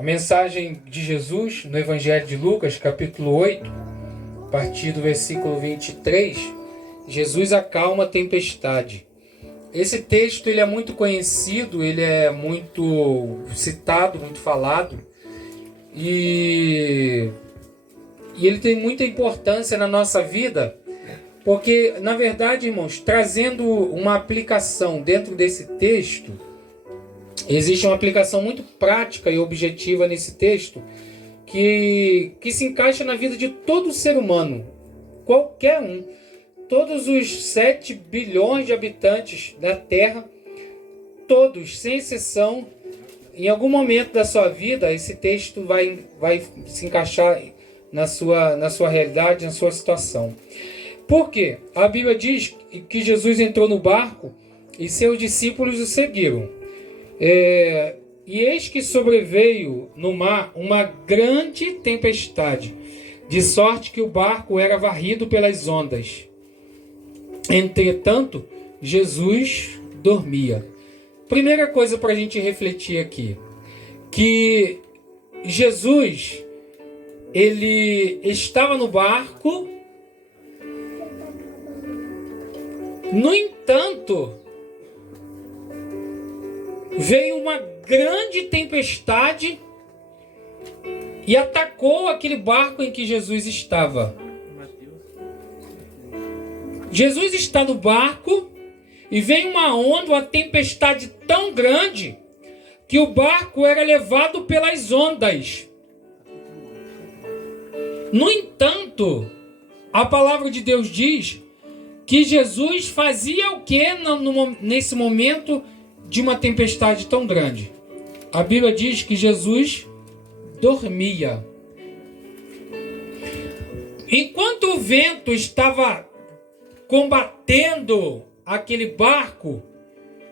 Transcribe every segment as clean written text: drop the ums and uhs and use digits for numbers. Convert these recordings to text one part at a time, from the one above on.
A mensagem de Jesus no Evangelho de Lucas, capítulo 8, a partir do versículo 23, Jesus acalma a tempestade. Esse texto ele é muito conhecido, ele é muito citado, muito falado, e ele tem muita importância na nossa vida, porque, na verdade, irmãos, trazendo uma aplicação dentro desse texto, existe uma aplicação muito prática e objetiva nesse texto que se encaixa na vida de todo ser humano, qualquer um. Todos os 7 bilhões de habitantes da Terra, todos, sem exceção, em algum momento da sua vida, esse texto vai se encaixar na sua realidade, na sua situação. Por quê? A Bíblia diz que Jesus entrou no barco e seus discípulos o seguiram. E eis que sobreveio no mar uma grande tempestade, de sorte que o barco era varrido pelas ondas. Entretanto, Jesus dormia. Primeira coisa para a gente refletir aqui, que Jesus, ele estava no barco, no entanto, veio uma grande tempestade e atacou aquele barco em que Jesus estava. Jesus está no barco e vem uma onda, uma tempestade tão grande que o barco era levado pelas ondas. No entanto, a palavra de Deus diz que Jesus fazia o que nesse momento de uma tempestade tão grande? A Bíblia diz que Jesus dormia. Enquanto o vento estava combatendo aquele barco,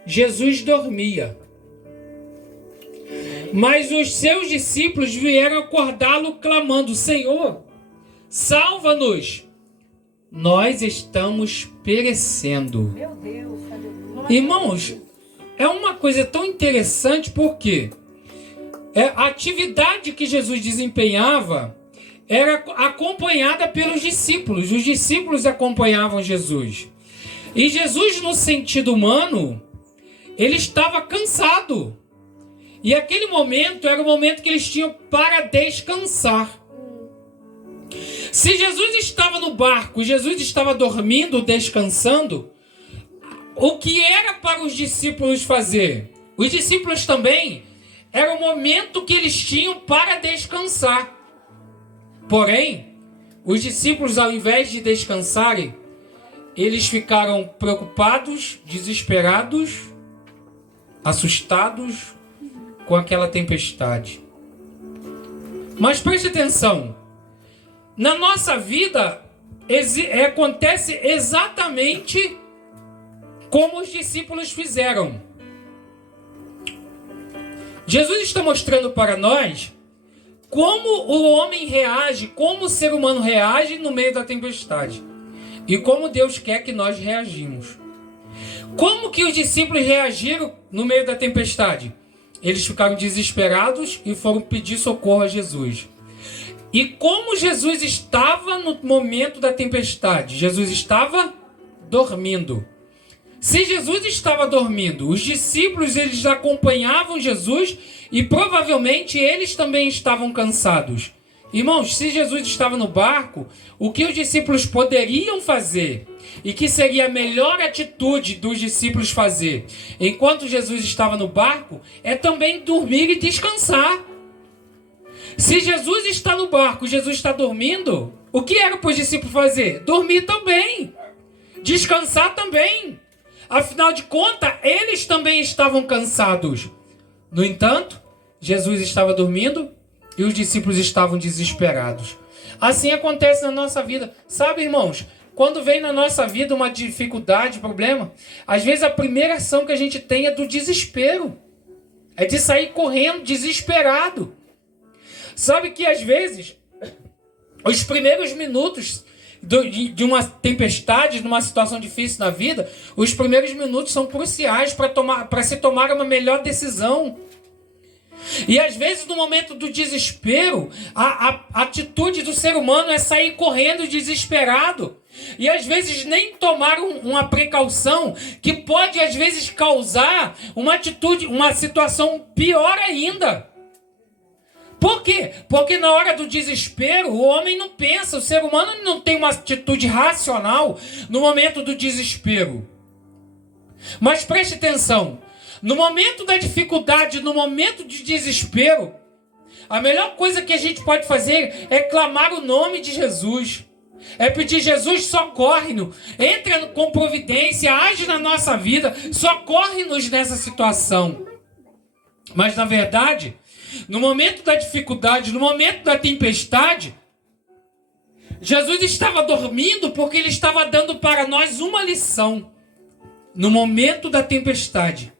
Jesus dormia. Mas os seus discípulos vieram acordá-lo clamando: Senhor, salva-nos! Nós estamos perecendo. Meu Deus, irmãos, é uma coisa tão interessante porque a atividade que Jesus desempenhava era acompanhada pelos discípulos. Os discípulos acompanhavam Jesus. E Jesus, no sentido humano, ele estava cansado. E aquele momento era o momento que eles tinham para descansar. Se Jesus estava no barco, Jesus estava dormindo, descansando, o que era para os discípulos fazer? Os discípulos também era o momento que eles tinham para descansar. Porém, os discípulos, ao invés de descansarem, eles ficaram preocupados, desesperados, assustados com aquela tempestade. Mas preste atenção, na nossa vida acontece exatamente como os discípulos fizeram. Jesus está mostrando para nós como o homem reage, como o ser humano reage no meio da tempestade. E como Deus quer que nós reagimos. Como que os discípulos reagiram no meio da tempestade? Eles ficaram desesperados e foram pedir socorro a Jesus. E como Jesus estava no momento da tempestade? Jesus estava dormindo. Se Jesus estava dormindo, os discípulos eles acompanhavam Jesus e provavelmente eles também estavam cansados. Irmãos, se Jesus estava no barco, o que os discípulos poderiam fazer e que seria a melhor atitude dos discípulos fazer enquanto Jesus estava no barco é também dormir e descansar. Se Jesus está no barco, Jesus está dormindo, o que era para os discípulos fazer? Dormir também, descansar também. Afinal de contas, eles também estavam cansados. No entanto, Jesus estava dormindo e os discípulos estavam desesperados. Assim acontece na nossa vida. Sabe, irmãos, quando vem na nossa vida uma dificuldade, problema, às vezes a primeira ação que a gente tem é do desespero. É de sair correndo, desesperado. Sabe que às vezes, os primeiros minutos de uma tempestade, de uma situação difícil na vida, os primeiros minutos são cruciais para se tomar uma melhor decisão. E às vezes no momento do desespero, a atitude do ser humano é sair correndo desesperado. E às vezes nem tomar uma precaução que pode às vezes causar uma situação pior ainda. Por quê? Porque na hora do desespero o homem não pensa, o ser humano não tem uma atitude racional no momento do desespero. Mas preste atenção. No momento da dificuldade, no momento de desespero, a melhor coisa que a gente pode fazer é clamar o nome de Jesus. É pedir: Jesus, socorre-nos, entra com providência, age na nossa vida, socorre-nos nessa situação. Mas na verdade, no momento da dificuldade, no momento da tempestade, Jesus estava dormindo porque ele estava dando para nós uma lição. No momento da tempestade,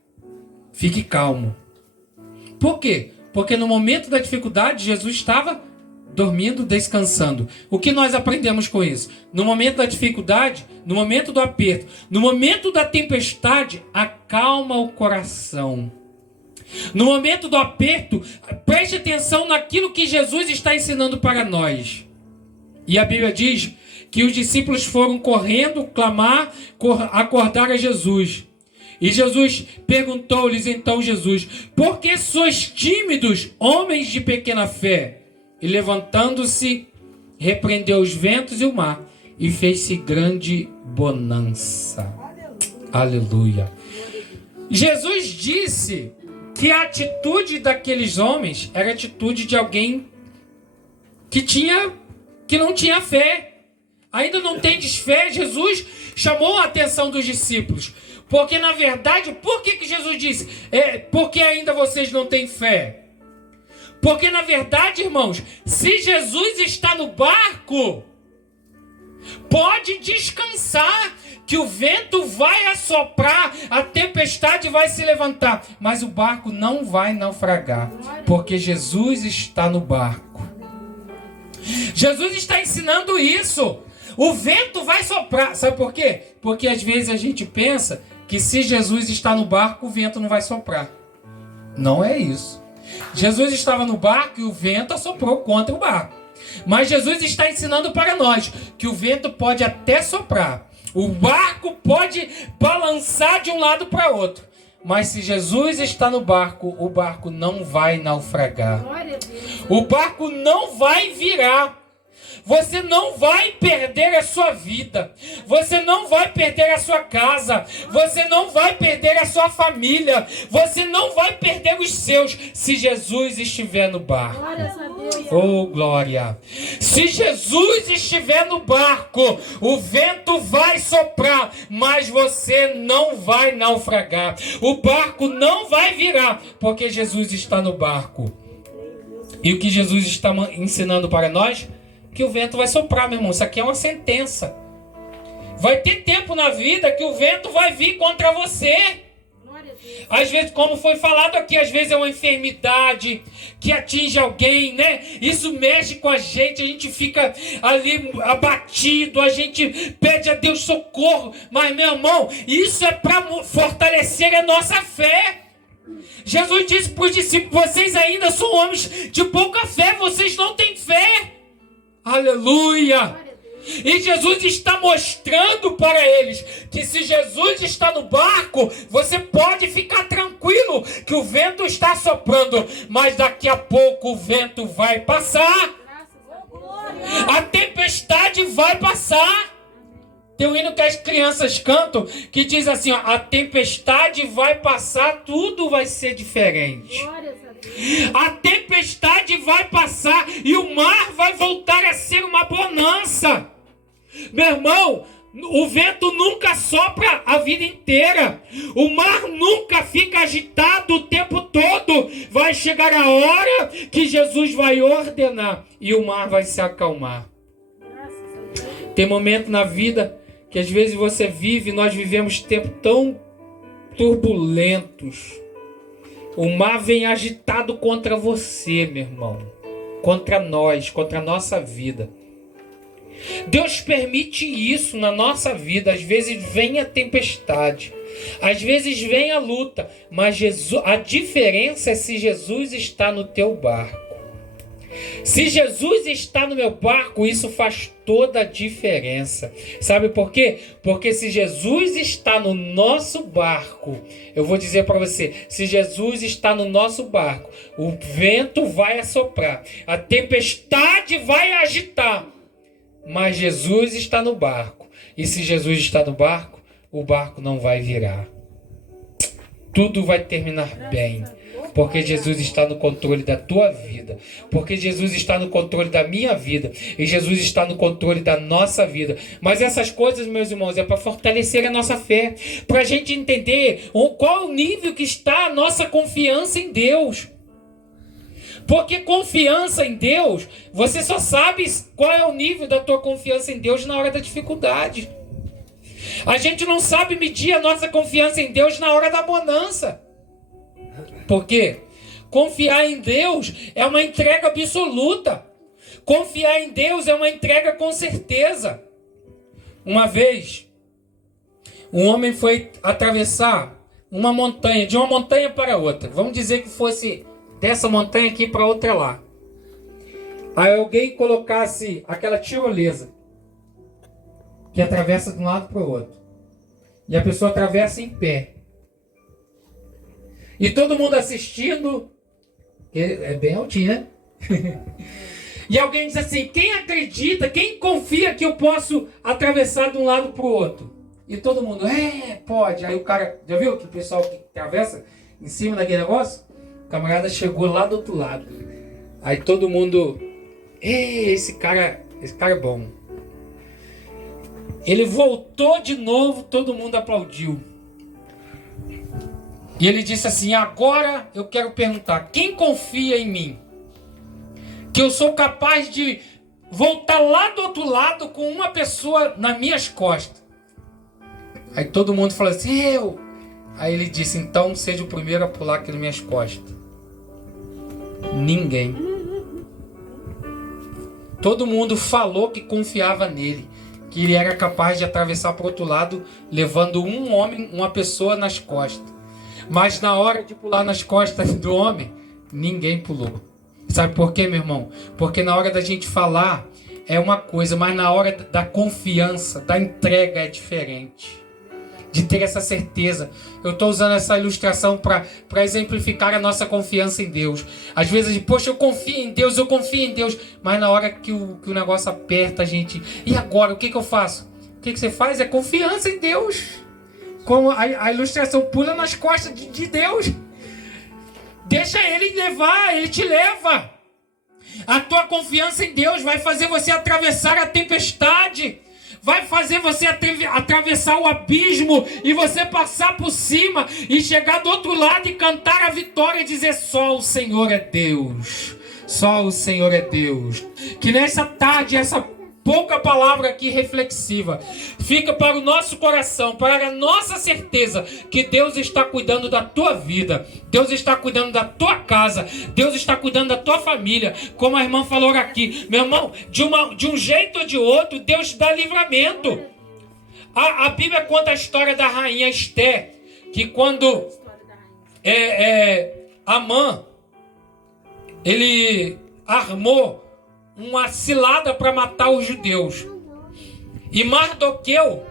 fique calmo. Por quê? Porque no momento da dificuldade, Jesus estava dormindo, descansando. O que nós aprendemos com isso? No momento da dificuldade, no momento do aperto, no momento da tempestade, acalma o coração. No momento do aperto, preste atenção naquilo que Jesus está ensinando para nós. E a Bíblia diz que os discípulos foram correndo, clamar, acordar a Jesus. E Jesus perguntou-lhes então, Jesus: por que sois tímidos, homens de pequena fé? E levantando-se, repreendeu os ventos e o mar, e fez-se grande bonança. Aleluia. Jesus disse que a atitude daqueles homens era a atitude de alguém que não tinha fé. Ainda não tendes fé? Jesus chamou a atenção dos discípulos. Porque na verdade, por que Jesus disse? Porque ainda vocês não têm fé. Porque na verdade, irmãos, se Jesus está no barco, pode descansar, que o vento vai assoprar, a tempestade vai se levantar, mas o barco não vai naufragar, porque Jesus está no barco. Jesus está ensinando isso. O vento vai soprar. Sabe por quê? Porque às vezes a gente pensa que se Jesus está no barco, o vento não vai soprar. Não é isso. Jesus estava no barco e o vento assoprou contra o barco. Mas Jesus está ensinando para nós que o vento pode até soprar. O barco pode balançar de um lado para outro. Mas se Jesus está no barco, o barco não vai naufragar. O barco não vai virar. Você não vai perder a sua vida. Você não vai perder a sua casa. Você não vai perder a sua família. Você não vai perder os seus se Jesus estiver no barco. Oh, glória! Se Jesus estiver no barco, o vento vai soprar, mas você não vai naufragar. O barco não vai virar, porque Jesus está no barco. E o que Jesus está ensinando para nós? Que o vento vai soprar, meu irmão. Isso aqui é uma sentença. Vai ter tempo na vida que o vento vai vir contra você. Às vezes, como foi falado aqui, às vezes é uma enfermidade que atinge alguém, né? Isso mexe com a gente fica ali abatido, a gente pede a Deus socorro. Mas, meu irmão, isso é para fortalecer a nossa fé. Jesus disse para os discípulos: vocês ainda são homens de pouca fé, vocês não têm fé. Aleluia! E Jesus está mostrando para eles que se Jesus está no barco, você pode ficar tranquilo que o vento está soprando, mas daqui a pouco o vento vai passar. A tempestade vai passar. Tem um hino que as crianças cantam que diz assim, ó: a tempestade vai passar, tudo vai ser diferente. A tempestade vai passar e o mar vai voltar a ser uma bonança. Meu irmão, o vento nunca sopra a vida inteira. O mar nunca fica agitado o tempo todo. Vai chegar a hora que Jesus vai ordenar e o mar vai se acalmar. Tem momento na vida que às vezes você vive, nós vivemos tempos tão turbulentos. O mar vem agitado contra você, meu irmão. Contra nós, contra a nossa vida. Deus permite isso na nossa vida. Às vezes vem a tempestade. Às vezes vem a luta, mas a diferença é se Jesus está no teu barco. Se Jesus está no meu barco, isso faz toda a diferença. Sabe por quê? Porque se Jesus está no nosso barco, eu vou dizer para você, se Jesus está no nosso barco, o vento vai assoprar, a tempestade vai agitar, mas Jesus está no barco. E se Jesus está no barco, o barco não vai virar. Tudo vai terminar bem. Porque Jesus está no controle da tua vida. Porque Jesus está no controle da minha vida. E Jesus está no controle da nossa vida. Mas essas coisas, meus irmãos, é para fortalecer a nossa fé. Para a gente entender qual o nível que está a nossa confiança em Deus. Porque confiança em Deus, você só sabe qual é o nível da tua confiança em Deus na hora da dificuldade. A gente não sabe medir a nossa confiança em Deus na hora da bonança. Por quê? Confiar em Deus é uma entrega absoluta. Confiar em Deus é uma entrega com certeza. Uma vez, um homem foi atravessar uma montanha, de uma montanha para outra. Vamos dizer que fosse dessa montanha aqui para outra lá. Aí alguém colocasse aquela tirolesa que atravessa de um lado para o outro. E a pessoa atravessa em pé. E todo mundo assistindo, é bem altinho, né? E alguém diz assim, quem acredita, quem confia que eu posso atravessar de um lado para o outro? E todo mundo, pode. Aí o cara, já viu que o pessoal que atravessa em cima daquele negócio? O camarada chegou lá do outro lado. Aí todo mundo, esse cara é bom. Ele voltou de novo, todo mundo aplaudiu. E ele disse assim, agora eu quero perguntar, quem confia em mim? Que eu sou capaz de voltar lá do outro lado com uma pessoa nas minhas costas. Aí todo mundo falou assim, eu. Aí ele disse, então seja o primeiro a pular aqui nas minhas costas. Ninguém. Todo mundo falou que confiava nele, que ele era capaz de atravessar para o outro lado, levando um homem, uma pessoa nas costas. Mas na hora de pular nas costas do homem, ninguém pulou. Sabe por quê, meu irmão? Porque na hora da gente falar é uma coisa, mas na hora da confiança, da entrega é diferente. De ter essa certeza. Eu estou usando essa ilustração para exemplificar a nossa confiança em Deus. Às vezes a gente, poxa, eu confio em Deus. Mas na hora que o negócio aperta a gente, e agora, o que eu faço? O que você faz é confiança em Deus. Como a ilustração, pula nas costas de Deus. Deixa Ele levar, Ele te leva. A tua confiança em Deus vai fazer você atravessar a tempestade. Vai fazer você atravessar o abismo e você passar por cima e chegar do outro lado e cantar a vitória e dizer só o Senhor é Deus. Só o Senhor é Deus. Que nessa tarde, essa pouca palavra aqui reflexiva fica para o nosso coração, para a nossa certeza que Deus está cuidando da tua vida, Deus está cuidando da tua casa, Deus está cuidando da tua família, como a irmã falou aqui. Meu irmão, de um jeito ou de outro, Deus dá livramento. A Bíblia conta a história da rainha Esté, que quando Amã, ele armou uma cilada para matar os judeus. E Mardoqueu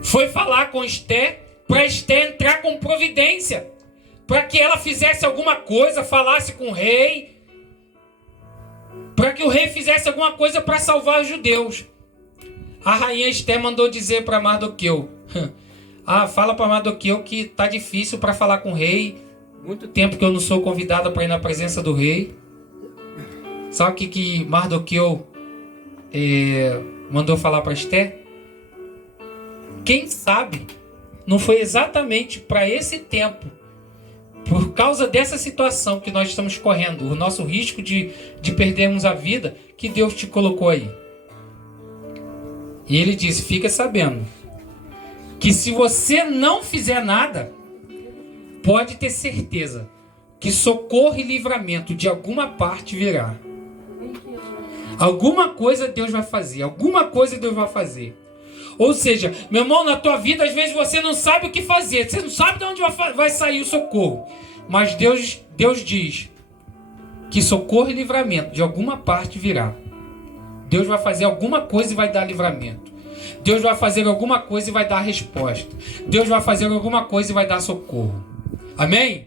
foi falar com Esté, para Esté entrar com providência, para que ela fizesse alguma coisa, falasse com o rei, para que o rei fizesse alguma coisa para salvar os judeus. A rainha Esté mandou dizer para Mardoqueu, fala para Mardoqueu que tá difícil para falar com o rei, muito tempo que eu não sou convidada para ir na presença do rei. Sabe o que Mardoqueu mandou falar para Esté? Quem sabe não foi exatamente para esse tempo, por causa dessa situação que nós estamos correndo, o nosso risco de perdermos a vida, que Deus te colocou aí. E ele disse, fica sabendo que se você não fizer nada, pode ter certeza que socorro e livramento de alguma parte virá. Alguma coisa Deus vai fazer. Ou seja, meu irmão, na tua vida, às vezes você não sabe o que fazer. Você não sabe de onde vai sair o socorro. Mas Deus diz que socorro e livramento de alguma parte virá. Deus vai fazer alguma coisa e vai dar livramento. Deus vai fazer alguma coisa e vai dar resposta. Deus vai fazer alguma coisa e vai dar socorro. Amém?